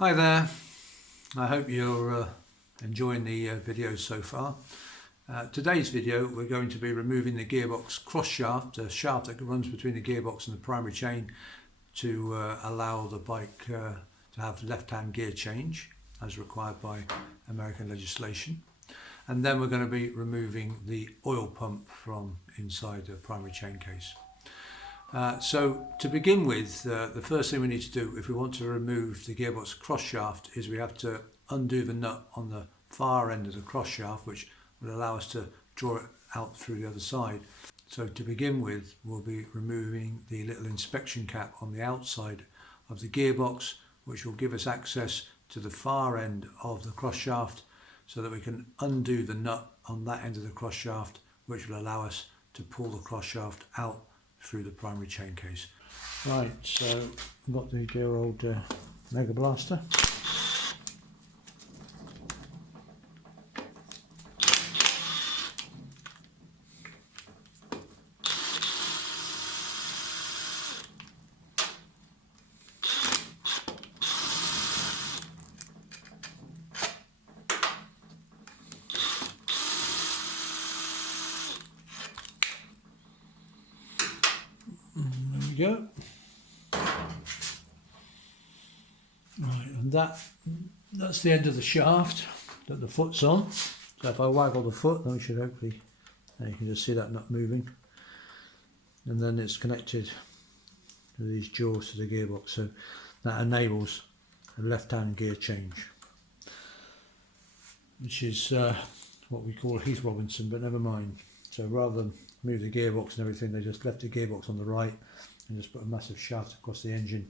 Hi there, I hope you're enjoying the videos so far. Today's video we're going to be removing the gearbox cross shaft, the shaft that runs between the gearbox and the primary chain to allow the bike to have left-hand gear change as required by American legislation. And then we're going to be removing the oil pump from inside the primary chain case. So to begin with, the first thing we need to do if we want to remove the gearbox cross shaft is we have to undo the nut on the far end of the cross shaft, which will allow us to draw it out through the other side. So to begin with, we'll be removing the little inspection cap on the outside of the gearbox, which will give us access to the far end of the cross shaft so that we can undo the nut on that end of the cross shaft, which will allow us to pull the cross shaft out through the primary chain case. Right, so I've got the dear old Mega Blaster. There we go. Right, and that's the end of the shaft that the foot's on. So if I waggle the foot, then we should hopefully, you can just see that nut moving. And then it's connected to these jaws to the gearbox, so that enables a left-hand gear change, which is what we call Heath Robinson, but never mind. So rather than move the gearbox and everything, they just left the gearbox on the right and just put a massive shaft across the engine.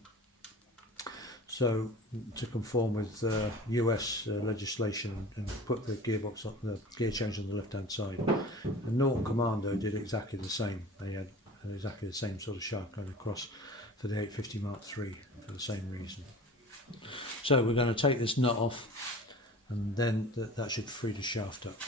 So to conform with US legislation and put the gearbox on the gear change on the left hand side. And Norton Commando did exactly the same. They had exactly the same sort of shaft going across for the 850 Mark III for the same reason. So we're going to take this nut off, and then that should free the shaft up.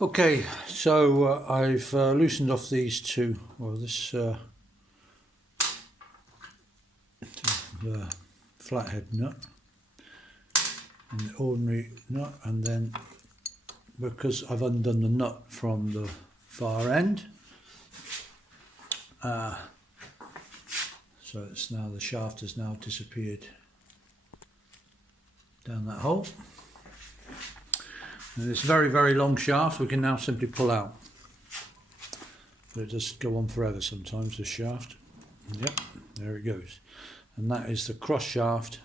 Okay, so I've loosened off these two, or this the flathead nut and the ordinary nut, and then because I've undone the nut from the far end, so it's now, the shaft has now disappeared down that hole. And this very, very long shaft we can now simply pull out. But it does go on forever sometimes, this shaft. Yep, there it goes. And that is the cross shaft,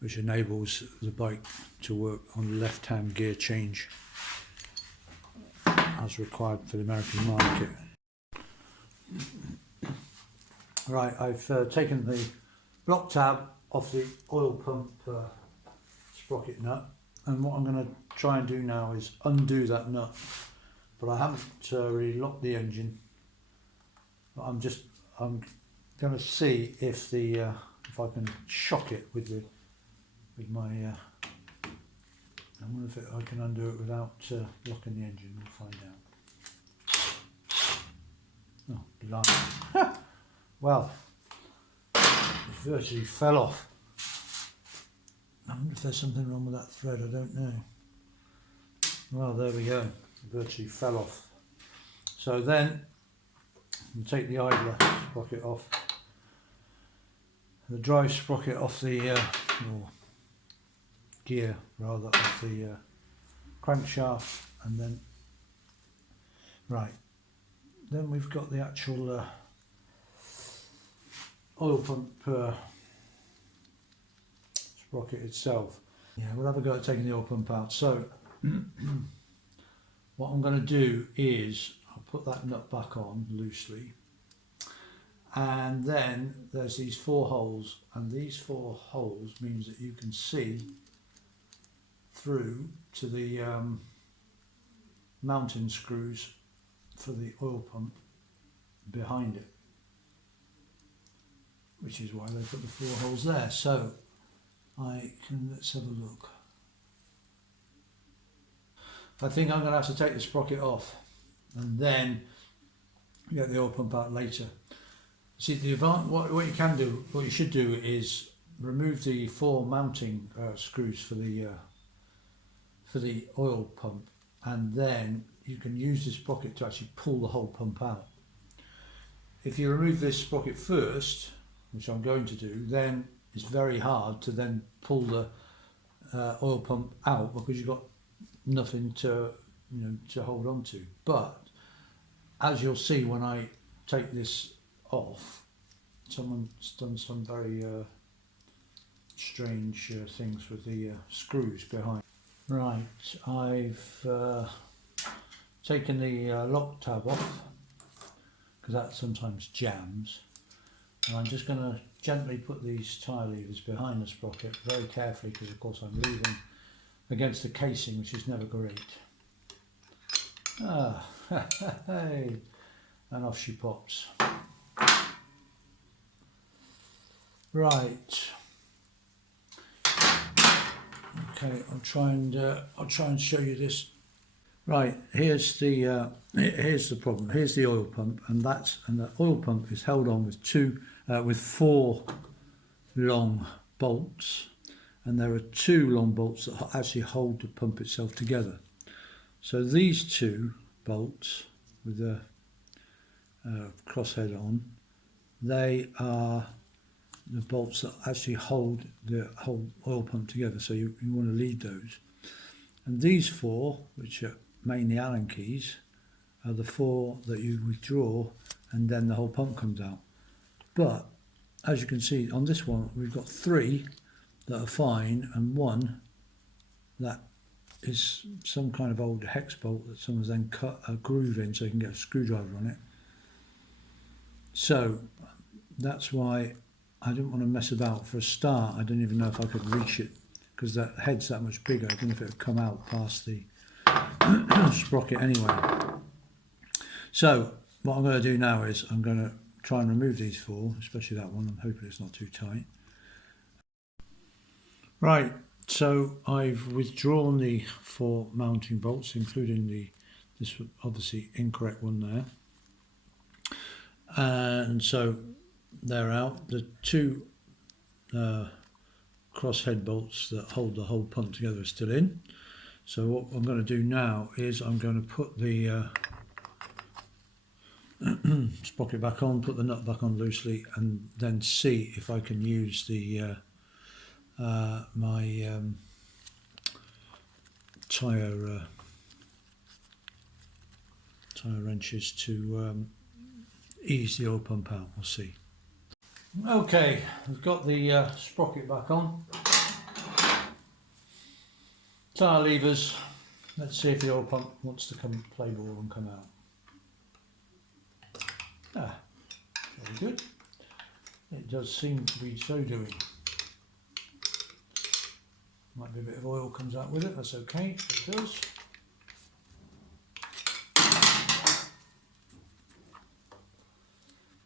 which enables the bike to work on the left-hand gear change as required for the American market. Right, I've taken the block tab off the oil pump sprocket nut. And what I'm going to try and do now is undo that nut, but I haven't really locked the engine. But I'm going to see if I can shock it with my. I wonder if I can undo it without locking the engine. We'll find out. Oh, blimey! Well, it virtually fell off. I wonder if there's something wrong with that thread, I don't know. Well, there we go, it virtually fell off. So then, we'll take the idler sprocket off, the drive sprocket off the, or gear rather, off the crankshaft, and then, right, then we've got the actual oil pump sprocket itself. Yeah, we'll have a go at taking the oil pump out. So what I'm going to do is I'll put that nut back on loosely, and then there's these 4 holes, and these 4 holes means that you can see through to the mounting screws for the oil pump behind it. which is why they put the 4 holes there. So let's have a look. I think I'm going to have to take the sprocket off and then get the oil pump out later. See, what you can do, what you should do is remove the 4 mounting screws for the oil pump, and then you can use this sprocket to actually pull the whole pump out. If you remove this sprocket first, which I'm going to do, then it's very hard to then pull the oil pump out because you've got nothing to hold on to. But as you'll see when I take this off, someone's done some very strange things with the screws behind. Right, I've taken the lock tab off because that sometimes jams, and I'm just going to gently put these tyre levers behind the sprocket very carefully, because of course I'm leaving against the casing, which is never great. Hey, and off she pops. Right. Okay, I'll try and show you this. Right, here's the problem. Here's the oil pump, and the oil pump is held on with 4 long bolts, and there are 2 long bolts that actually hold the pump itself together. So these 2 bolts with the crosshead on, they are the bolts that actually hold the whole oil pump together, so you want to leave those. And these 4, which are mainly Allen keys, are the 4 that you withdraw, and then the whole pump comes out. But as you can see on this one, we've got 3 that are fine and 1 that is some kind of old hex bolt that someone's then cut a groove in so you can get a screwdriver on it. So that's why I didn't want to mess about. For a start, I didn't even know if I could reach it because that head's that much bigger. I don't know if it would come out past the sprocket anyway. So what I'm going to do now is I'm going to try and remove these 4, especially that one. I'm hoping it's not too tight. Right, so I've withdrawn the 4 mounting bolts, including this obviously incorrect one there. And so they're out. The 2 crosshead bolts that hold the whole pump together are still in. So what I'm going to do now is I'm going to put the sprocket back on, put the nut back on loosely, and then see if I can use the my tyre wrenches to ease the oil pump out. We'll see. Okay, I've got the sprocket back on. Tyre levers. Let's see if the oil pump wants to play ball and come out. Very good. It does seem to be so doing. Might be a bit of oil comes out with it, that's okay, it does.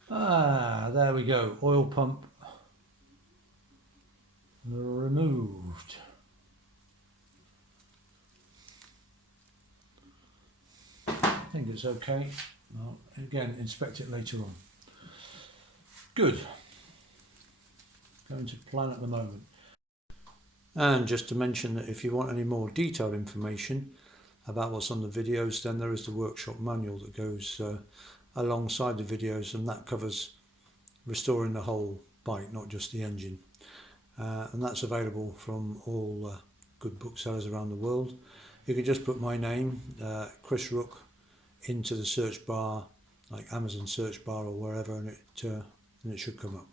There we go, oil pump removed. I think it's okay. Well, again, inspect it later on. Good. Going to plan at the moment. And just to mention that if you want any more detailed information about what's on the videos, then there is the workshop manual that goes alongside the videos, and that covers restoring the whole bike, not just the engine. And that's available from all good booksellers around the world. You can just put my name, Chris Rook, into the search bar, like Amazon search bar or wherever, and it should come up.